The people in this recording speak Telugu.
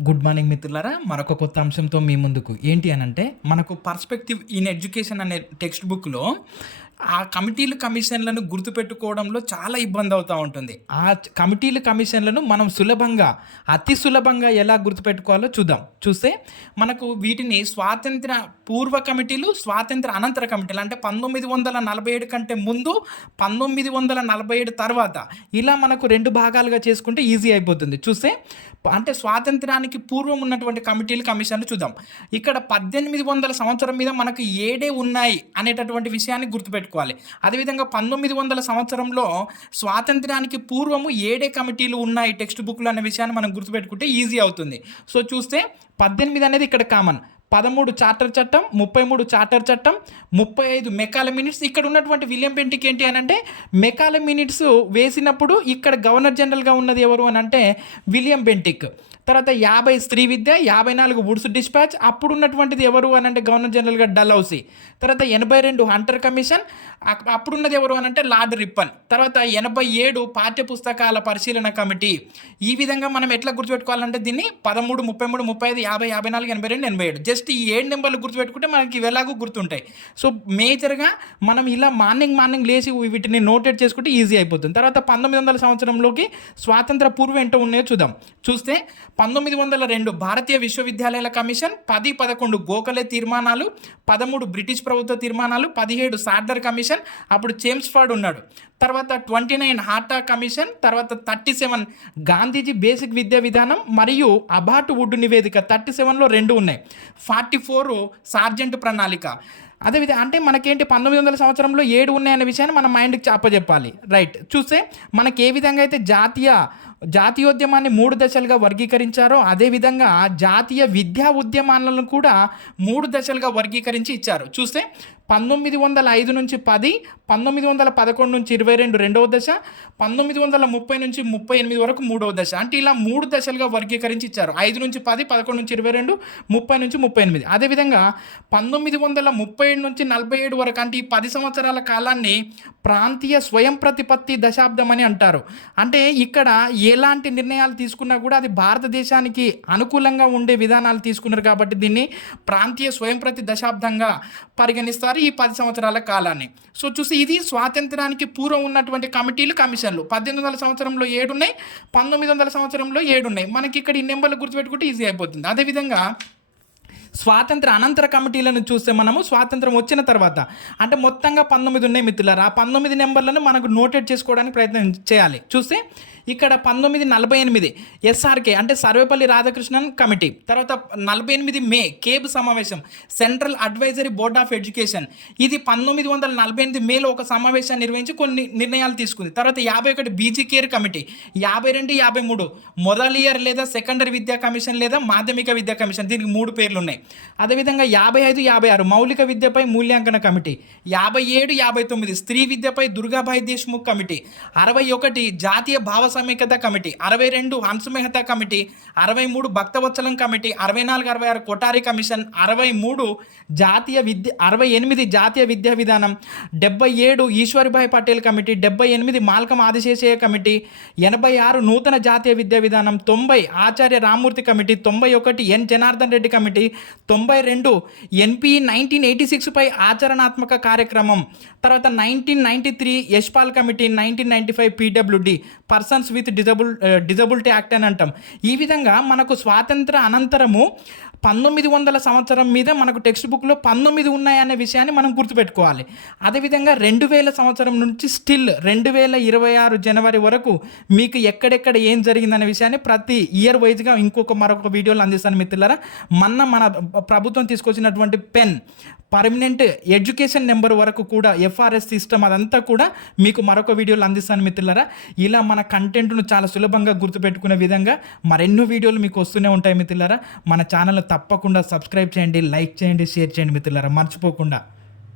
గుడ్ మార్నింగ్ మిత్రులారా మరొక కొత్త అంశంతో మీ ముందుకు. ఏంటి అని అంటే మనకు పర్స్పెక్టివ్ ఇన్ ఎడ్యుకేషన్ అనే టెక్స్ట్ బుక్లో ఆ కమిటీలు కమిషన్లను గుర్తుపెట్టుకోవడంలో చాలా ఇబ్బంది అవుతూ ఉంటుంది. ఆ కమిటీలు కమిషన్లను మనం సులభంగా అతి సులభంగా ఎలా గుర్తుపెట్టుకోవాలో చూద్దాం. చూస్తే మనకు వీటిని స్వాతంత్ర పూర్వ కమిటీలు స్వాతంత్ర అనంతర కమిటీలు అంటే పంతొమ్మిది వందల నలభై ఏడు కంటే ముందు పంతొమ్మిది వందల నలభై ఏడు తర్వాత ఇలా మనకు రెండు భాగాలుగా చేసుకుంటే ఈజీ అయిపోతుంది. చూస్తే అంటే స్వాతంత్రానికి పూర్వం ఉన్నటువంటి కమిటీలు కమిషన్లు చూద్దాం. ఇక్కడ పద్దెనిమిది వందల సంవత్సరం మీద మనకు ఏడే ఉన్నాయి అనేటటువంటి విషయాన్ని గుర్తుపెట్టుకోవాలి అదేవిధంగా పంతొమ్మిది వందల సంవత్సరంలో స్వాతంత్రానికి పూర్వము ఏడే కమిటీలు ఉన్నాయి టెక్స్ట్ బుక్లు అనే విషయాన్ని మనం గుర్తుపెట్టుకుంటే ఈజీ అవుతుంది. సో చూస్తే పద్దెనిమిది అనేది ఇక్కడ కామన్. పదమూడు చార్టర్ చట్టం ముప్పై మూడు చార్టర్ చట్టం ముప్పై ఐదు మెకాల మినిట్స్. ఇక్కడ ఉన్నటువంటి విలియం పెంటిక్ ఏంటి అని అంటే మెకాల మినిట్స్ వేసినప్పుడు ఇక్కడ గవర్నర్ జనరల్గా ఉన్నది ఎవరు అని అంటే విలియం బెంటిక్. తర్వాత యాభై స్త్రీ విద్య యాభై నాలుగు వుడ్స్ డిస్పాచ్. అప్పుడు ఉన్నటువంటిది ఎవరు అని అంటే గవర్నర్ జనరల్గా డల్హౌసీ తర్వాత ఎనభై రెండు హంటర్ కమిషన్. అప్పుడున్నది ఎవరు అని అంటే లార్డ్ రిప్పన్. తర్వాత ఎనభై ఏడు పాఠ్య పుస్తకాల పరిశీలన కమిటీ. ఈ విధంగా మనం ఎట్లా గుర్తుపెట్టుకోవాలంటే దీన్ని పదమూడు ముప్పై మూడు ముప్పై ఐదు యాభై యాభై నాలుగు ఎనభై రెండు ఎనభై ఏడు. జస్ట్ ఈ ఏడు నెంబర్లు గుర్తుపెట్టుకుంటే మనకి ఎలాగో గుర్తుంటాయి. సో మేజర్గా మనం ఇలా మార్నింగ్ మార్నింగ్ లేచి వీటిని నోటెడ్ చేసుకుంటే ఈజీ అయిపోతుంది. తర్వాత పంతొమ్మిది వందల సంవత్సరంలోకి స్వాతంత్ర పూర్వం ఏంటో ఉన్నాయో చూద్దాం. చూస్తే పంతొమ్మిది వందల రెండు భారతీయ విశ్వవిద్యాలయాల కమిషన్ పది పదకొండు గోఖలే తీర్మానాలు పదమూడు బ్రిటిష్ ప్రభుత్వ తీర్మానాలు పదిహేడు సార్డర్ కమిషన్ అప్పుడు చేమ్స్ఫర్డ్ ఉన్నాడు. తర్వాత ట్వంటీ నైన్ హార్టా కమిషన్ తర్వాత థర్టీ సెవెన్ గాంధీజీ బేసిక్ విద్యా విధానం మరియు అబాటు వుడ్ నివేదిక థర్టీ సెవెన్లో రెండు ఉన్నాయి. ఫార్టీ ఫోర్ సార్జెంట్ ప్రణాళిక. అదేవిధంగా అంటే మనకేంటి పంతొమ్మిది వందల సంవత్సరంలో ఏడు ఉన్నాయనే విషయాన్ని మన మైండ్కి చెప్పజెప్పాలి రైట్. చూస్తే మనకి ఏ విధంగా అయితే జాతీయ జాతీయోద్యమాన్ని మూడు దశలుగా వర్గీకరించారో అదేవిధంగా జాతీయ విద్యా ఉద్యమాలను కూడా మూడు దశలుగా వర్గీకరించి ఇచ్చారు. చూస్తే పంతొమ్మిది వందల ఐదు నుంచి పది పంతొమ్మిది వందల పదకొండు నుంచి ఇరవై రెండు రెండవ దశ పంతొమ్మిది వందల ముప్పై నుంచి ముప్పై ఎనిమిది వరకు మూడవ దశ. అంటే ఇలా మూడు దశలుగా వర్గీకరించి ఇచ్చారు. ఐదు నుంచి పది పదకొండు నుంచి ఇరవై రెండు ముప్పై నుంచి ముప్పై ఎనిమిది. అదేవిధంగా పంతొమ్మిది వందల ముప్పై ఏడు నుంచి నలభై ఏడు వరకు అంటే ఈ పది సంవత్సరాల కాలాన్ని ప్రాంతీయ స్వయం ప్రతిపత్తి దశాబ్దం అని అంటారు. అంటే ఇక్కడ ఎలాంటి నిర్ణయాలు తీసుకున్నా కూడా అది భారతదేశానికి అనుకూలంగా ఉండే విధానాలు తీసుకున్నారు కాబట్టి దీన్ని ప్రాంతీయ స్వయం ప్రతి దశాబ్దంగా పరిగణిస్తారు ఈ పది సంవత్సరాల కాలాన్ని. సో చూసి ఇది స్వాతంత్రానికి పూర్వం ఉన్నటువంటి కమిటీలు కమిషన్లు. పద్దెనిమిది వందల సంవత్సరంలో ఏడు ఉన్నాయి పంతొమ్మిది వందల సంవత్సరంలో ఏడున్నాయి. మనకి ఇక్కడ ఈ నెంబర్లు గుర్తుపెట్టుకుంటే ఈజీ అయిపోతుంది. అదేవిధంగా స్వాతంత్ర అనంతర కమిటీలను చూస్తే మనము స్వాతంత్రం వచ్చిన తర్వాత అంటే మొత్తంగా పంతొమ్మిది ఉన్నాయి మిత్రులారా. ఆ పంతొమ్మిది నెంబర్లను మనకు నోటెడ్ చేసుకోవడానికి ప్రయత్నం చేయాలి. చూస్తే ఇక్కడ పంతొమ్మిది నలభై ఎనిమిది ఎస్ఆర్కే అంటే సర్వేపల్లి రాధాకృష్ణన్ కమిటీ తర్వాత నలభై ఎనిమిది మే కేబ్ సమావేశం central advisory board of education. ఇది పంతొమ్మిది వందల నలభై ఎనిమిది మేలో ఒక సమావేశాన్ని నిర్వహించి కొన్ని నిర్ణయాలు తీసుకుంది. తర్వాత యాభై ఒకటి బీజీ కేర్ కమిటీ యాభై రెండు యాభై మూడు మొదలియర్ లేదా సెకండరీ విద్యా కమిషన్ లేదా మాధ్యమిక విద్యా కమిషన్ దీనికి మూడు పేర్లు ఉన్నాయి. అదేవిధంగా యాభై ఐదు యాభై ఆరు మౌలిక విద్యపై మూల్యాంకన కమిటీ యాభై ఏడు యాభై తొమ్మిది స్త్రీ విద్యపై దుర్గాబాయి దేశ్ముఖ్ కమిటీ అరవై ఒకటి జాతీయ భావ సమైక్యత కమిటీ అరవై రెండు హంస కమిటీ అరవై మూడు భక్తవత్సలం కమిటీ అరవై నాలుగు అరవై ఆరు కొటారి కమిషన్ అరవై మూడు జాతీయ విద్య అరవై ఎనిమిది జాతీయ విద్యా విధానం డెబ్బై ఏడు ఈశ్వరిభాయ్ పటేల్ కమిటీ డెబ్బై ఎనిమిది మాల్కం ఆదిశేషయ్య కమిటీ ఎనభై ఆరు నూతన జాతీయ విద్యా విధానం తొంభై ఆచార్య రామ్మూర్తి కమిటీ తొంభై ఒకటి ఎన్ జనార్దన్ రెడ్డి కమిటీ తొంభై రెండు ఎన్పి నైన్టీన్ ఎయిటీ సిక్స్పై ఆచరణాత్మక కార్యక్రమం. తర్వాత nineteen ninety three Yashpal committee nineteen ninety five PWD persons with disable disability act అని అంటాం. ఈ విధంగా మనకు స్వాతంత్ర అనంతరము పంతొమ్మిది వందల సంవత్సరం మీద మనకు టెక్స్ట్ బుక్లో పంతొమ్మిది ఉన్నాయనే విషయాన్ని మనం గుర్తుపెట్టుకోవాలి. అదేవిధంగా రెండు వేల సంవత్సరం నుంచి స్టిల్ రెండు వేల ఇరవై ఆరు జనవరి వరకు మీకు ఎక్కడెక్కడ ఏం జరిగిందనే విషయాన్ని ప్రతి ఇయర్ వైజ్గా ఇంకొక మరొక వీడియోలు అందిస్తాను మిత్రులారా. మొన్న మన ప్రభుత్వం తీసుకొచ్చినటువంటి పెన్ పర్మనెంట్ ఎడ్యుకేషన్ నెంబర్ వరకు కూడా ఎఫ్ఆర్ఎస్ సిస్టమ్ అదంతా కూడా మీకు మరొక వీడియోలు అందిస్తాను మిత్రులరా. ఇలా మన కంటెంట్ను చాలా సులభంగా గుర్తుపెట్టుకునే విధంగా మరెన్నో వీడియోలు మీకు వస్తూనే ఉంటాయి మిత్రులరా. మన ఛానల్ తప్పకుండా సబ్స్క్రైబ్ చేయండి లైక్ చేయండి షేర్ చేయండి మిత్రులరా. మర్చిపోకుండా.